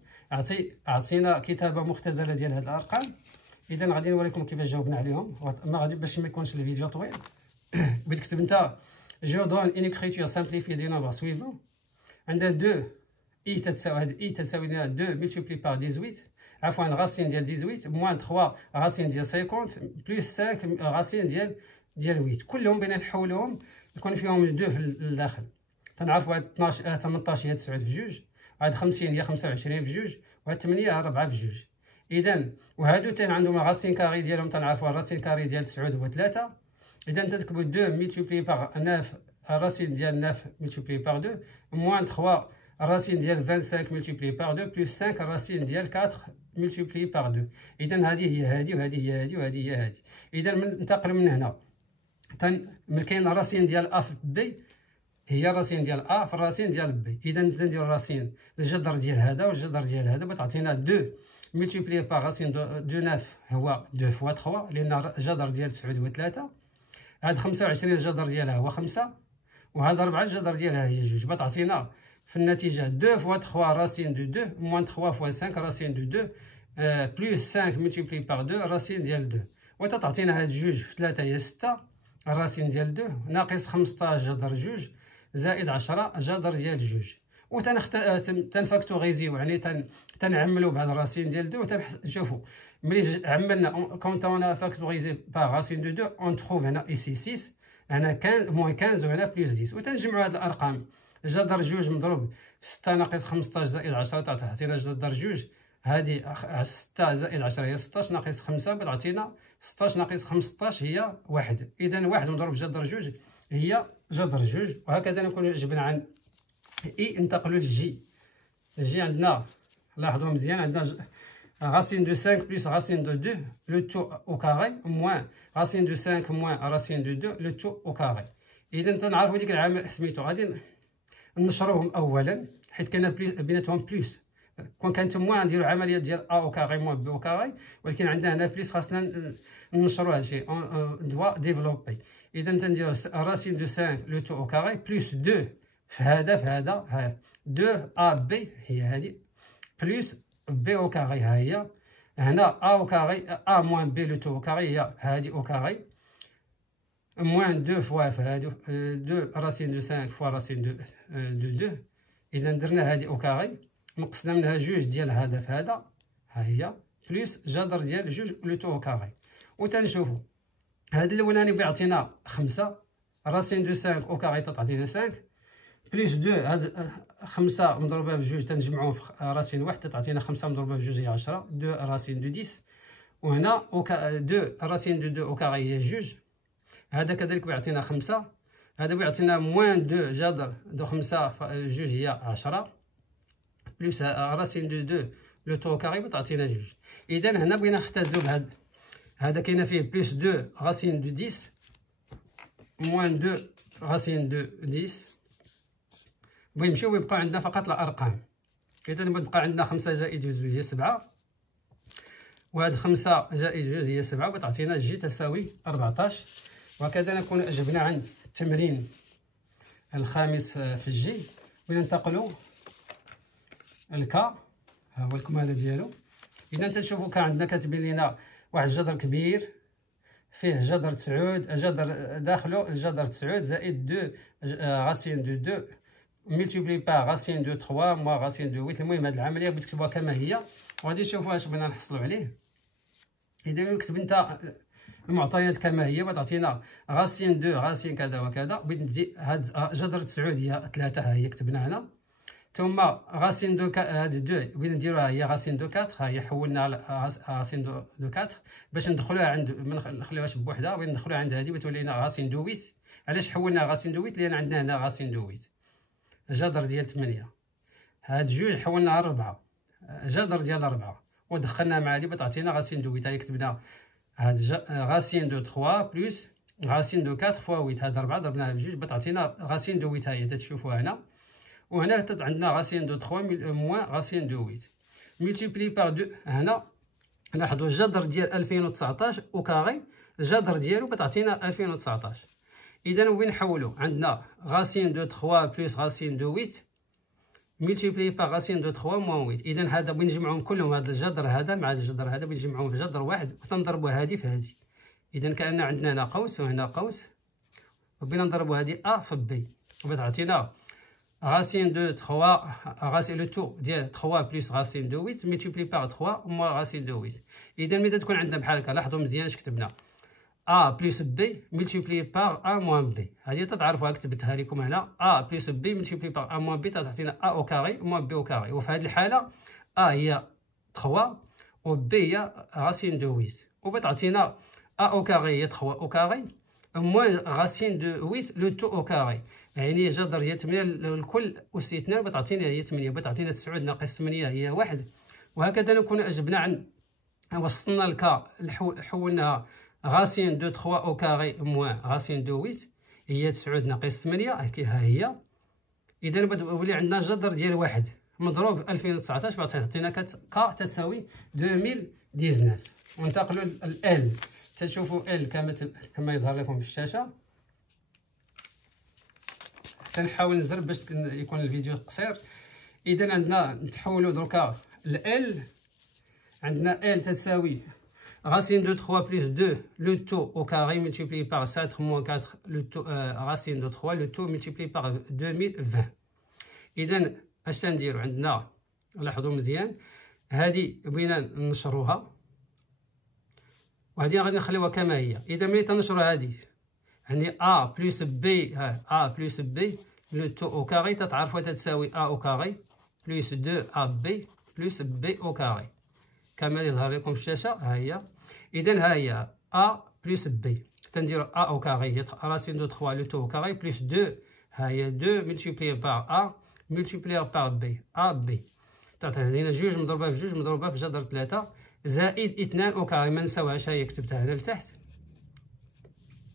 اعطينا كتابه مختزله ديال هاد الارقام. اذا غادي نوريكم كيفاش جاوبنا عليهم، ما غادي باش ما يكونش الفيديو طويل. بتكتب انت جو دون اون اكريتور سامبليفي دي نومبر سويفون، عندها 2 اي تساوي هاد اي تساوي لنا 2 ملتيبلي باغ 18 عفوا راسين ديال 18 موان 3 راسين ديال 50 بلس 5 راسين ديال 8. كلهم بغينا نحولوهم يكون فيهم 2 في الداخل. تنعرفوا هاد 12 18 هي 9 في 2، هاد 50 هي 25 في 2، وهاد 8 هي 4 في 2. اذا وهادو تان عندهم الراسين كاري ديالهم تنعرفوا الراسين كاري ديال 9 هو 3. اذا تكتبوا 2 ملتيبلي باغ 9 الراسين ديال 9 ملتيبلي باغ 2 موان 3 الراسين ديال 25 ملتيبلي باغ 2 بلس 5 الراسين ديال 4 ملتيبلي باغ 2. اذا هذه هي هذه وهذه هي هذه وهذه هي هذه. اذا ننتقل من هنا ملي كاين الراسين ديال ا في بي هي الراسين ديال ا في الراسين ديال بي. اذا ندير الراسين الجذر ديال هذا والجذر ديال هذا بتعطينا 2 ملتيبلي باغ راسين دو 9 هو 2 فوا 3 لان الجذر ديال 9 هو 3. هاد 25 الجذر ديالها هو 5، وهاد 4 الجذر ديالها هي 2. بتعطينا في النتيجه 2 فوا 3 راسين دو 2 موان 3 فوا 5 راسين دو 2 بلس 5 ملتيبلي باغ 2 راسين ديال 2. وتعطينا هاد 2 في 3 هي 6 الراسين ديال 2 ناقص 15 جذر 2 زائد 10 جذر ديال 2. تنفاكتوريزيو يعني تنعملوا بهاد الراسين ديال 2 وتنشوفوا ملي عملنا كونت اون فاكتوريزي باغ راسين دو 2 اون تروف هنا ايسي 6 هنا كان موان 15 وهنا بلس 10. وتنجمعوا هاد الارقام جذر 2 مضروب في 6 ناقص 15 زائد 10 تعطينا جذر 2 هذه 6 زائد 10 هي 16 ناقص 5 بتعطينا 16 ناقص 15 هي 1. إذا 1 مضروب في جذر جوج هي جذر جوج. وهكذا نكون جبنا عن إي. ننتقلوا للجي. الجي عندنا لاحظوا مزيان، عندنا racine de 5 plus racine de 2 le tout au carré moins racine de 5 moins racine de 2 le tout au carré. إذا تنعرفوا ديك العامل سميتو غادي نشروهم أولا حيت كاين بيناتهم بلوس. كون كانت موان نديرو عملية ديال أ أو كاري موان بي أو كاري، ولكن عندنا هنا بلوس خاصنا نشرو هادشي دوا ديفلوبي. إذا تنديرو راسين دو 5 لو تو أو كاري بلوس 2 في هذا ها 2 أ بي هي هادي بلوس بي أو كاري ها هي هنا أ أو كاري أ موان بي لو تو أو كاري هي هادي أو كاري موان 2 فوا في هادو 2 راسين دو 5 فوا راسين دو 2. إذا درنا هادي أو كاري نقصنا منها جوج ديال هذا في هذا ها هي بلوس جذر ديال جوج لو تو أو كاري. وتنشوفو هاد الأولاني بيعطينا 5 راسين دو 5 أو كاري تعطينا 5 بلوس 2 هاد 5 مضروبة بجوج تنجمعوهم في راسين واحد تعطينا 5 مضروبة بجوج هي 10 2 راسين دو 10. وهنا 2 راسين دو 2 أو كاري هي جوج. هذا كذلك بيعطينا 5. هذا بيعطينا موان 2 جذر دو 5 جوج هي 10 بلوس راسين دو 2 لو تو كاري بتعطينا جوج. إذا هنا بغينا نختزلو بهاد هذا كاينه فيه بلوس 2 راسين دو 10 موان 2 راسين دو 10. ويمشيو ويبقى عندنا فقط الأرقام. إذا بقى عندنا 5 زائد جوج هي 7 وهاد 5 زائد جوج هي 7 بتعطينا جي تساوي 14. وهكذا نكون أجبنا عن التمرين الخامس في الجي. وننتقلوا الكا ها هو الكمالة ديالو. إذا تنشوفو كان عندنا كاتبين لينا واحد الجذر كبير فيه جذر 9 جذر داخلو الجذر 9 زائد 2 راسين دو 2 ملتيبلي بار راسين دو 3 موا راسين دو 8. المهم هاد العملية بغيت تكتبوها كما هي وغادي تشوفوا اش بغينا نحصلو عليه. إذا كتب انت المعطيات كما هي بتعطينا راسين 2 راسين كذا وكذا. بغيت نزيد هاد جذر 9 هي 3 ها هي كتبنا هنا. ثم راسين دو هاد 2 بغينا نديروها هي راسين دو 4 ها هي حولنا على راسين دو 4 باش ندخلوها عند ما نخليوهاش بوحدها. بغينا ندخلوها عند هادي بتولي لنا راسين دو 8. علاش حولنا راسين دو 8؟ لأن عندنا هنا راسين دو 8 جذر ديال 8. هاد جوج حولنا على 4 جذر ديال 4 ودخلنا مع هادي بتعطينا راسين دو 8. هاي كتبنا هاد راسين دو 3 بلوس راسين دو 4 فوا 8. هاد 4 ضربناها بجوج بتعطينا راسين دو 8 هي تتشوفوها هنا. وهنا عندنا راسين دو 3 موان راسين دو 8 ملتيبلي بار 2. هنا لاحظوا الجذر ديال 2019 او كاري الجذر ديالو بتعطينا 2019. اذا وين نحولوا عندنا راسين دو 3 بلس راسين دو 8 ملتيبلي بار راسين دو 3 موان 8. اذا هذا بغينا نجمعهم كلهم هذا الجذر هذا مع الجذر هذا بغينا نجمعهم في جذر واحد وتنضربوا هذه في هذه. اذا كان عندنا هنا قوس وهنا قوس وبغينا نضربوا هذه ا في بي وبتعطينا racine de 3 racine le tout ديال 3 بلس racine de 8 multiplié par 3 moins racine de 8. اذا ملي تكون عندنا بحال هكا لاحظوا مزيان اش كتبنا a بلس b multiplié par a moins b. هذه تتعرفوها كتبتها لكم هنا a بلس b multiplié par a moins b تعطينا a au carré moins b au carré. وفي هذه الحاله a هي 3 و b هي racine de 8 وبتعطينا a au carré هي 3 au carré moins racine de 8 le tout au carré. يعني جذر ديال 8 الكل واستثناء بتعطينا هي 8 بتعطينا 9 ناقص 8 هي 1. وهكذا نكون أجبنا عن وصلنا الكا حولناها غاسين دو 3 أو كاري موان غاسين دو 8 هي 9 ناقص 8 ها هي. إذا ولي عندنا جذر ديال 1 مضروب 2019 بتعطينا كا تساوي 2019. وننتقلوا ال تشوفوا ال كما يظهر لكم في الشاشة. كنحاول نزرب باش يكون الفيديو قصير. اذا عندنا نتحولوا دركا ل عندنا ال تساوي racine de 3 plus 2 le tout au carré multiplié par 7 moins 4 le tout racine de 3 le tout multiplié par 2020. اذا اش نديروا عندنا لاحظوا مزيان هذه بغينا ننشروها وهذه غادي نخليوها كما هي. اذا ملي تنشروا هذه يعني a plus b a plus b le tout au carré تتعرفوا تتساوي a au carré plus 2ab plus b au carré. كما يظهر لكم في الشاشه. ها هي. اذا ها هي ا بلس بي، تنديرو ا او كاري راسين دو 3 لو تو او كاري بلس 2. ها هي 2 ملتيبلي بار ا ملتيبلي بار بي، ا بي تعطينا جوج مضروبه في جوج مضروبه في جذر 3 زائد 2 او كاري. ما نساوهاش، ها هي كتبتها هنا لتحت،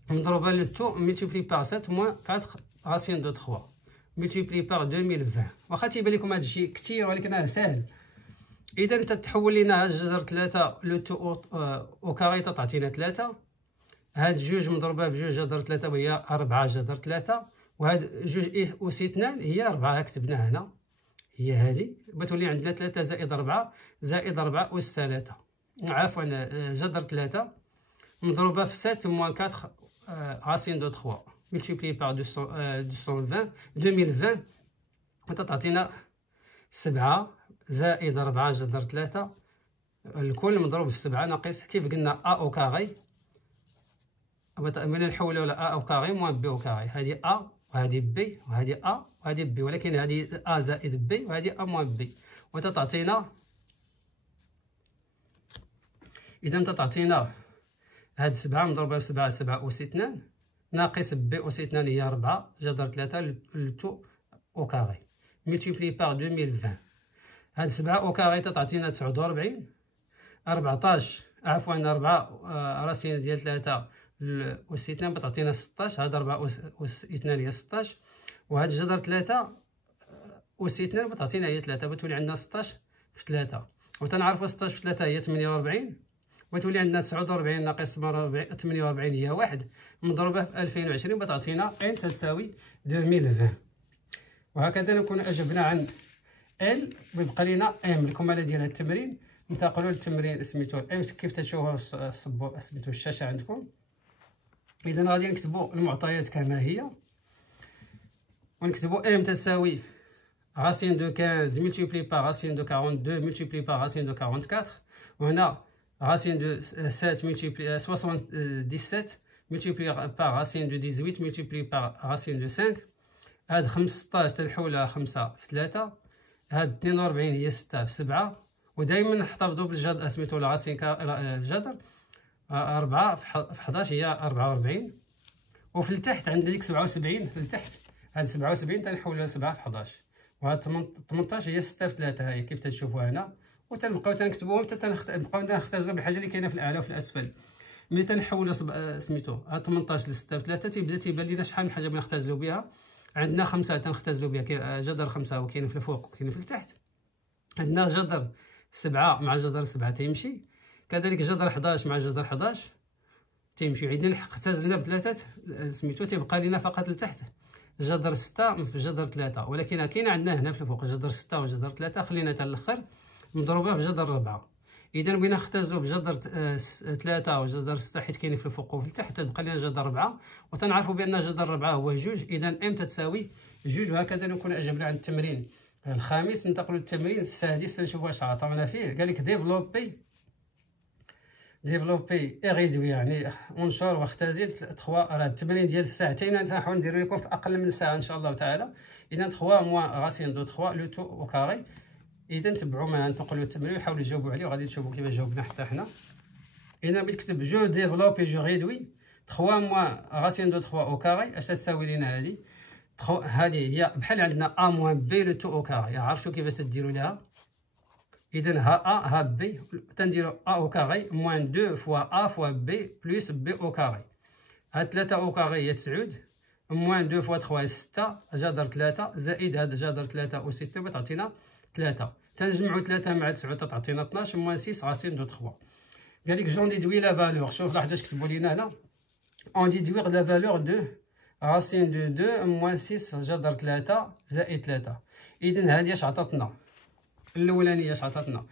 مضروبه لو تو ملتيبلي بار 7 موان 4 راسين دو 3 ملتيبلي بار 2020. واخا تيبان لكم هذا الشيء كثير ولكن راه ساهل. اذا تتحول لنا جذر 3 لو تو او كاري تعطينا 3. هاد جوج مضروبه في جوج جذر 3 وهي 4 جذر 3، وهاد جوج أس 2 هي 4 كتبناها هنا، هي هادي بتولي عندنا 3 زائد 4 زائد 4 أس 3، عفوا جذر 3 مضروبه في 7 موان 4 راسين دو 3 ملتيبلي بار 2020 وتعطينا 7 زائد 4 جذر 3 الكل مضروب في 7 ناقص كيف قلنا ا او كاري. بغينا نحولوا ل ا او كاري موان بي او كاري. هذه ا وهذه بي وهذه ا وهذه بي، ولكن هذه ا زائد بي وهذه ا موان بي، وتعطينا اذا تعطينا هاد 7 مضروبه في 7 7 أس 2 ناقص بي أس 2 هي 4 جذر 3 لتو او كاري ملتيبلي بار 2020. هاد 7 او كاري تعطينا 49 14 عفوا 4 راسين ديال 3 أس 2 بتعطينا 16. هاد 4 أس 2 هي 16، وهاد جذر 3 أس 2 بتعطينا هي 3، بتولي عندنا 16 في 3، وتنعرفوا 16 في 3 هي 48، وتولي عندنا 49 ناقص 48 هي 1 مضروبه في 2020 بتعطينا ال تساوي 2020. وهكذا نكون اجبنا عن ال. ويبقى لنا ام الكماله ديال هذا التمرين. ننتقلوا للتمرين سميتو ام كيف تشوفوا سميتو الشاشه عندكم. اذا غادي نكتبوا المعطيات كما هي، ونكتبوا ام تساوي راسين دو 15 ملتيبلي بار راسين دو 42 ملتيبلي بار راسين دو 44، وهنا racine de 7 multiplié 77 multiplié par racine de 18 multiplié par racine de 5. هاد 15 تنحولها 5 في 3. هاد 42 هي 6 في 7. ودائما نحتفظوا بالجذر سميتو راسين الجذر 4 في 11 هي 44. وفي التحت عند ديك 77 في التحت، هاد 77 تنحولها 7 في 11. وهاد 18 هي 6 في 3 هاهي كيف تشوفوا هنا. وتنبقاو تنكتبوهم حتى نبقاو نختزلوا بالحاجه اللي كاينه في الاعلى وفي الاسفل. ملي تنحولوا سميتو ها 18 ل 6 في 3 تيبان لينا شحال من حاجه بنختزلوا بها. عندنا 5 تنختزلوا بها، جذر 5 وكاين في الفوق وكاين في التحت. عندنا جذر 7 مع جذر 7 تيمشي، كذلك جذر 11 مع جذر 11 تيمشي. عندنا اختزلنا بثلاثه سميتو تيبقى لينا فقط لتحت جذر 6 في جذر 3، ولكن كاين عندنا هنا في الفوق جذر 6 وجذر 3 خلينا حتى الاخر مضروبه في جذر 4. اذا بغينا نختزلوا بجذر 3 وجذر 6 حيت كاين في الفوق وفي التحت تبقى لنا جذر 4، وتنعرفوا بان جذر 4 هو 2. اذا ام تساوي 2. وهكذا نكون اجبنا عن التمرين الخامس. ننتقلوا للتمرين السادس نشوفوا واش عطاونا فيه. قال لك ديفلوبي اي ريدوي، يعني انشر واختزل 3. راه التمرين ديال ساعتين نحاول نديرو لكم في اقل من ساعه ان شاء الله تعالى. اذا 3 موان راسين دو 3 لو تو او كاري. اذا تبعوا معنا ننتقلوا للتمرين وحاولوا تجاوبوا عليه وغادي تشوفوا كيفاش جاوبنا حتى حنا. اذا بغيت تكتب جو ديفلوبي جو ريدوي 3 موان راسين دو 3 او كاري، اش تساوي لنا هذه؟ هذه هي بحال عندنا ا موان بي لو تو او كاري، عرفتوا كيفاش تديروا لها. اذا ها ا ها بي تنديروا ا او كاري موان 2 فوا ا فوا بي بلس بي او كاري. هاد 3 او كاري هي 9 موان 2 فوا 3 6 جذر 3 زائد هاد جذر 3 و 6 بتعطينا 3. تنجمعوا 3 مع 9 تعطينا 12 موان 6 راسين دو 3. قال لك جون ديدوي لا فالور. شوف لحظه كتبوا لينا هنا اون ديدوير لا فالور دو راسين دو 2 موان 6 جذر 3 زائد 3. اذا هذه اش عطاتنا؟ الاولانيه اش عطاتنا؟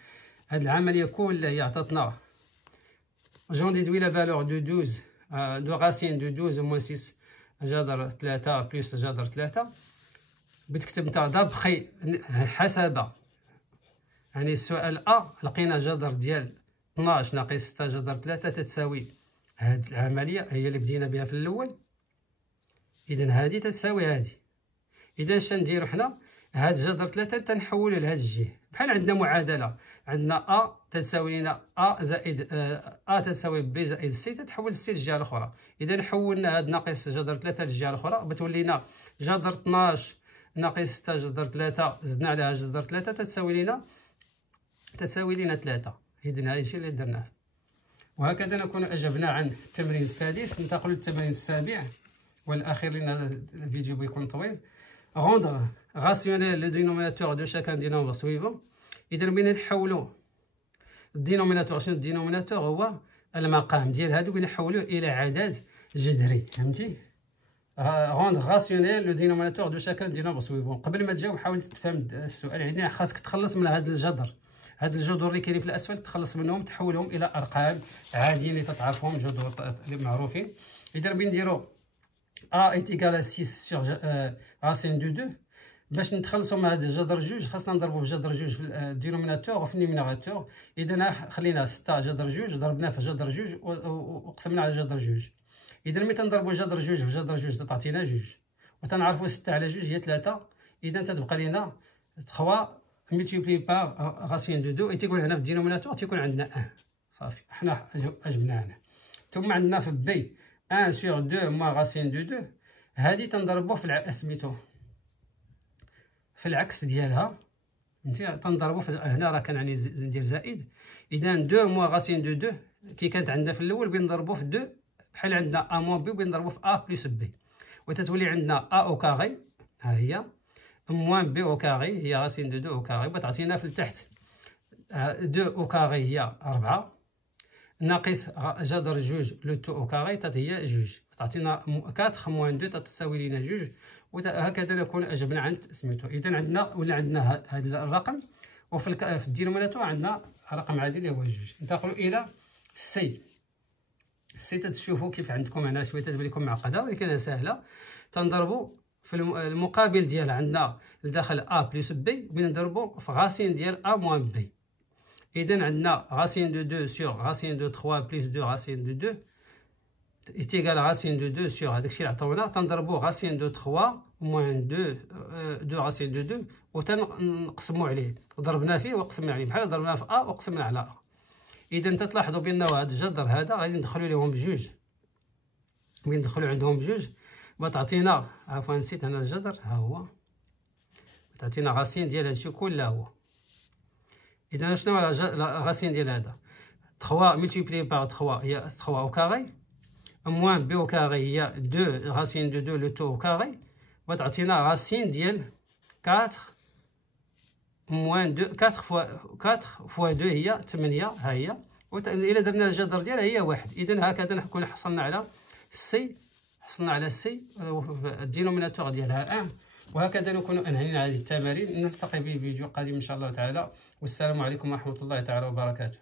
هاد العمليه كلها هي عطاتنا جون ديدوي لا فالور دو 12 دو راسين دو 12 موان 6 جذر 3 بلس جذر 3. بتكتب نتا دابخي حسب يعني السؤال ا لقينا جذر ديال 12 ناقص 6 جذر 3 تتساوي هاد العمليه هي اللي بدينا بها في الاول. اذا هذه تتساوي هذه. اذا اش نديرو حنا؟ هاد جذر 3 تنحولو لهاد الجهه بحال عندنا معادله. عندنا ا تساوي لنا ا زائد ا تساوي ب زائد سي، تتحول السي للجهه الاخرى. اذا حولنا هاد ناقص جذر 3 للجهه الاخرى، بتولي لنا جذر 12 ناقص 6 جذر 3 زدنا عليها جذر 3 تساوي لنا 3. اذا هذا الشيء اللي درناه. وهكذا نكون اجبنا عن التمرين السادس. ننتقل للتمرين السابع والاخير لان الفيديو بيكون طويل. rendre rationnel le dénominateur de chacun des nombres suivants. اذا بغينا نحولوا الدينوميناتور. شنو الدينوميناتور؟ هو المقام ديال هادو بغينا نحولوه الى عدد جذري، فهمتي؟ rendre rationnel le dénominateur de chacun des nombres suivants. قبل ما تجاوب حاول تفهم السؤال. يعني خاصك تخلص من هذا الجذر، هاد الجذور اللي كاينين في الاسفل تخلص منهم، تحولهم الى ارقام عاديين اللي تتعرفهم، جذور اللي معروفين. اذا بغينا نديرو a est égal à 6 sur racine de 2. باش نتخلصوا من هذا الجذر جوج خاصنا نضربوا في جذر جوج في الدينوميناتور وفي النيميناتور. اذا خلينا 6 جذر جوج ضربناه في جذر جوج وقسمنا على جذر جوج. اذا ملي تنضربوا جذر جوج في جذر جوج تعطينا جوج، وتنعرفوا 6 على جوج هي 3. اذا تتبقى لنا 3 ملتيبلي بار راسين دو 2 تيكون هنا في الدينوميناتور تيكون عندنا 1. صافي حنا اجبنا هنا. ثم عندنا في بي 1 sur 2 moins racine de 2. هذه تنضربوه في سميتو في العكس ديالها، فهمتي؟ تنضربو في هنا راه كنعني ندير زائد. اذا 2 موان راسين دو 2 كي كانت عندنا في الاول بنضربو في 2 بحال عندنا ا موان بي بنضربو في ا بلس بي، وتتولي عندنا ا او كاري ها هي موان بي او كاري هي راسين دو 2 او كاري، وتعطينا في التحت 2 او كاري هي 4 ناقص جذر جوج لو تو او كاري هي جوج، تعطينا 4 موان 2 تساوي لنا جوج. وهكذا نكون اجبنا عن سميتو. اذا عندنا هذا الرقم، وفي الدينوميناتور عندنا رقم عادي اللي هو جوج. ننتقلوا الى سي. سي تشوفوا كيف عندكم هنا شويه تبان لكم معقده ولكنها سهله. تنضربوا في المقابل ديالها عندنا لداخل ا بلس بي بنضربوا في غاسين ديال ا موان بي. اذا عندنا غاسين دو 2 سور غاسين دو 3 بلس 2 غاسين دو 2 est égal à racine de 2 sur هذاك الشيء اللي عطاونا. تنضربوا racine de 3 moins 2 racine de 2 وتنقسموا عليه. ضربنا فيه وقسمنا عليه بحال ضربنا في ا وقسمنا على ا. اذا تلاحظوا بان هذا الجذر هذا غادي ندخلوا لهم بجوج، غادي ندخلوا عندهم بجوج وتعطينا عفوا نسيت انا الجذر ها هو، تعطينا راسين ديال هادشي كله هو. اذا شنو راسين ديال هذا 3 ملتيبلي بار 3 هي 3 او كاري moins b au carré هي 2 racine de 2 le tout au carré، وتعطينا راسين ديال 4 moins 2 4 fois 2 هي 8 ها هي. إلا درنا الجذر ديالها هي 1. إذا هكذا نكون حصلنا على سي، الدينوميناتور ديالها 1. وهكذا نكون انهينا هذه التمارين. نلتقي في فيديو قادم ان شاء الله تعالى، والسلام عليكم ورحمه الله تعالى وبركاته.